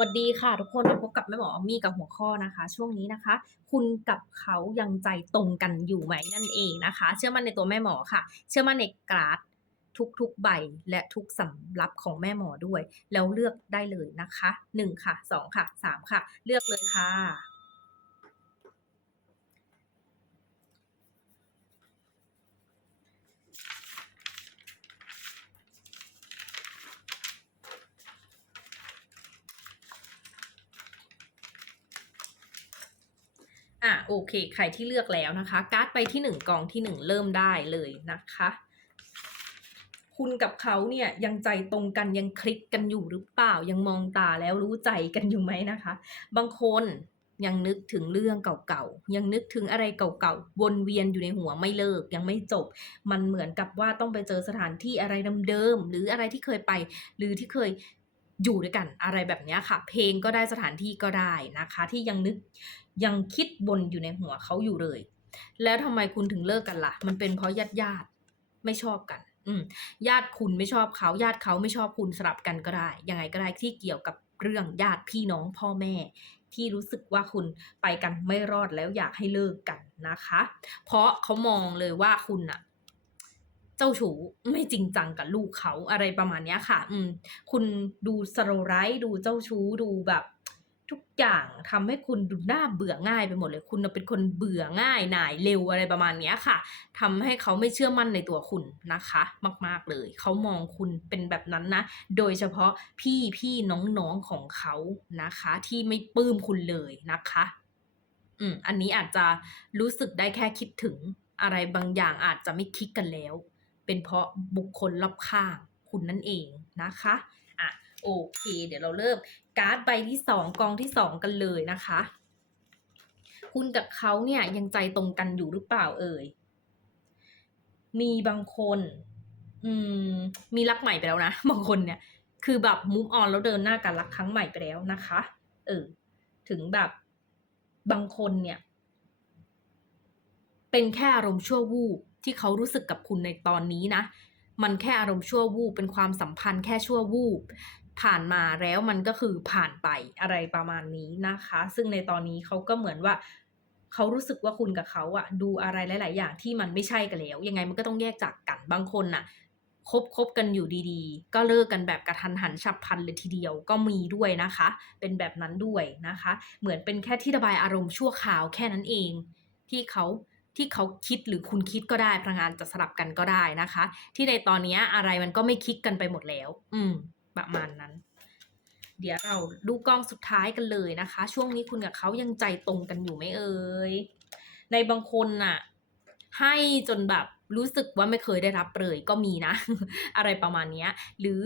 วัสดีค่ะทุกคนมาพบกับแม่หมอมีกับหัวข้อนะคะ ช่วงนี้นะคะ คุณกับเขายังใจตรงกันอยู่ไหมนั่นเองนะคะ เชื่อมั่นในตัวแม่หมอค่ะ เชื่อมั่นในกราดทุกๆใบและทุกสำรับของแม่หมอด้วย แล้วเลือกได้เลยนะคะหนึ่งค่ะสองค่ะสามค่ะ เลือกเลยค่ะ อะโอเค ใครที่เลือกแล้วนะคะ การ์ดไปที่หนึ่งกองที่หนึ่งเริ่มได้เลยนะคะ คุณกับเขาเนี่ยยังใจตรงกันยังคลิกกันอยู่หรือเปล่ายังมองตาแล้วรู้ใจกันอยู่ไหมนะคะ บางคนยังนึกถึงเรื่องเก่าๆ ยังนึกถึงอะไรเก่าๆ วนเวียนอยู่ในหัวไม่เลิก ยังไม่จบ มันเหมือนกับว่าต้องไปเจอสถานที่อะไรเดิมๆ หรืออะไรที่เคยไป หรือที่เคย อยู่ด้วยกันอะไรแบบนี้ค่ะ เพลงก็ได้สถานที่ก็ได้นะคะ ที่ยังนึกยังคิดวนอยู่ในหัวเขาอยู่เลย แล้วทำไมคุณถึงเลิกกันล่ะ มันเป็นเพราะญาติญาติไม่ชอบกัน อืมญาติคุณไม่ชอบเขาญาติเขาไม่ชอบคุณสลับกันก็ได้ ยังไงก็ได้ที่เกี่ยวกับเรื่องญาติพี่น้องพ่อแม่ ที่รู้สึกว่าคุณไปกันไม่รอดแล้วอยากให้เลิกกันนะคะ เพราะเขามองเลยว่าคุณอะ เจ้าชู้ไม่จริงจังกับลูกเขาอะไรประมาณเนี้ยค่ะ อืม คุณดูสโลไลท์ดูเจ้าชู้ดูแบบทุกอย่างทำให้คุณดูน่าเบื่อง่ายไปหมดเลย คุณน่ะเป็นคนเบื่อง่ายหน่ายเร็วอะไรประมาณเนี้ยค่ะทำให้เขาไม่เชื่อมั่นในตัวคุณนะคะ มาก ๆเลย เขามองคุณเป็นแบบนั้นนะ โดยเฉพาะพี่พี่น้องๆของเขานะคะ ที่ไม่ปลื้มคุณเลยนะคะ อืมอันนี้อาจจะรู้สึกได้แค่คิดถึงอะไรบางอย่างอาจจะไม่คลิกกันแล้ว เป็นเพราะบุคคลรอบข้างคุณนั่นเองนะคะอะโอเค เดี๋ยวเราเริ่มการ์ดใบที่สองกองที่สองกันเลยนะคะ คุณกับเขาเนี่ยยังใจตรงกันอยู่หรือเปล่าเอ่ยมีบางคน อืม มีรักใหม่ไปแล้วนะบางคนเนี่ย คือแบบมูฟออนแล้วเดินหน้ากันรักครั้งใหม่ไปแล้วนะคะ เออ ถึงแบบบางคนเนี่ย เป็นแค่อารมณ์ชั่ววูบ ที่เขารู้สึกกับคุณในตอนนี้นะ มันแค่อารมณ์ชั่ววูบเป็นความสัมพันธ์แค่ชั่ววูบผ่านมาแล้วมันก็คือผ่านไปอะไรประมาณนี้นะคะ ซึ่งในตอนนี้เขาก็เหมือนว่าเขารู้สึกว่าคุณกับเขาอะดูอะไรหลาย ๆ อย่างที่มันไม่ใช่กันแล้ว ยังไงมันก็ต้องแยกจากกันบางคนน่ะคบคบกันอยู่ดีๆ ก็เลิกกันแบบกระทันหันฉับพลันเลยทีเดียวก็มีด้วยนะคะ เป็นแบบนั้นด้วยนะคะ เหมือนเป็นแค่ที่ระบายอารมณ์ชั่วคราวแค่นั้นเอง ที่เขา ที่เขาคิดหรือคุณคิดก็ได้พลังงานจะสลับกันก็ได้นะคะ ที่ในตอนนี้อะไรมันก็ไม่คลิกกันไปหมดแล้ว อืม ประมาณนั้น เดี๋ยวเราดูกล้องสุดท้ายกันเลยนะคะ ช่วงนี้คุณกับเขายังใจตรงกันอยู่ไหมเอ่ยในบางคนน่ะ ให้จนแบบรู้สึกว่าไม่เคยได้รับเลยก็มีนะ อะไรประมาณเนี้ยหรือ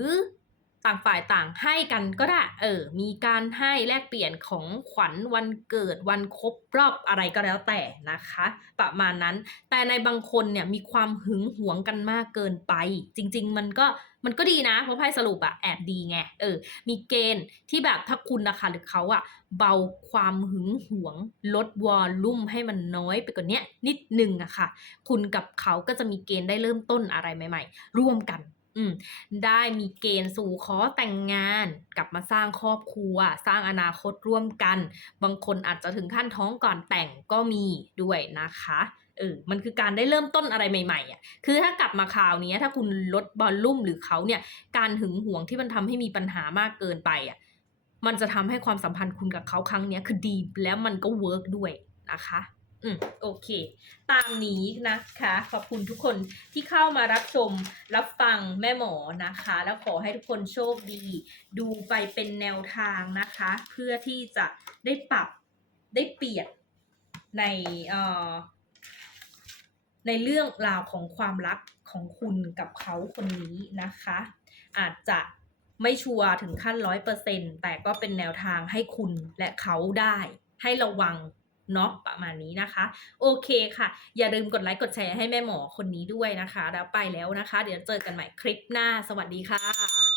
ต่างฝ่ายต่างให้กันก็ได้ เออ มีการให้แลกเปลี่ยนของขวัญวันเกิดวันครบรอบอะไรก็แล้วแต่นะคะ ประมาณนั้น แต่ในบางคนเนี่ยมีความหึงหวงกันมากเกินไป จริง ๆ มันก็มันก็ดีนะ เพราะไพ่สรุปอะแอบดีไง เออ มีเกณฑ์ที่แบบถ้าคุณนะคะหรือเขาอะเบาความหึงหวง ลดวอลลุ่มให้มันน้อยไปกว่านี้นิดนึงอะค่ะ คุณกับเขาก็จะมีเกณฑ์ได้เริ่มต้นอะไรใหม่ ๆ ร่วมกัน อืมได้มีเกณฑ์สู่ขอแต่งงาน กลับมาสร้างครอบครัว สร้างอนาคตร่วมกัน บางคนอาจจะถึงขั้นท้องก่อนแต่งก็มีด้วยนะคะเออมันคือการได้เริ่มต้นอะไรใหม่ๆอะคือถ้ากลับมาคราวนี้ถ้าคุณลดบอลลุ่มหรือเขาเนี่ย การหึงหวงที่มันทำให้มีปัญหามากเกินไปอะมันจะทำให้ความสัมพันธ์คุณกับเขาครั้งเนี้ยคือดีแล้วมันก็เวิร์กด้วยนะคะ อืมโอเค ตามนี้นะคะ ขอบคุณทุกคนที่เข้ามารับชมรับฟังแม่หมอนะคะ แล้วขอให้ทุกคนโชคดี ดูไปเป็นแนวทางนะคะ เพื่อที่จะได้ปรับได้เปลี่ยนในเอ่อในเรื่องราวของความรักของคุณกับเขาคนนี้นะคะ อาจจะไม่ชัวร์ถึงขั้นร้อยเปอร์เซ็นแต่ก็เป็นแนวทางให้คุณและเขาได้ ให้ระวัง เนาะประมาณนี้นะคะ โอเคค่ะ อย่าลืมกดไลค์กดแชร์ให้แม่หมอคนนี้ด้วยนะคะ แล้วไปแล้วนะคะ เดี๋ยวเจอกันใหม่คลิปหน้า สวัสดีค่ะ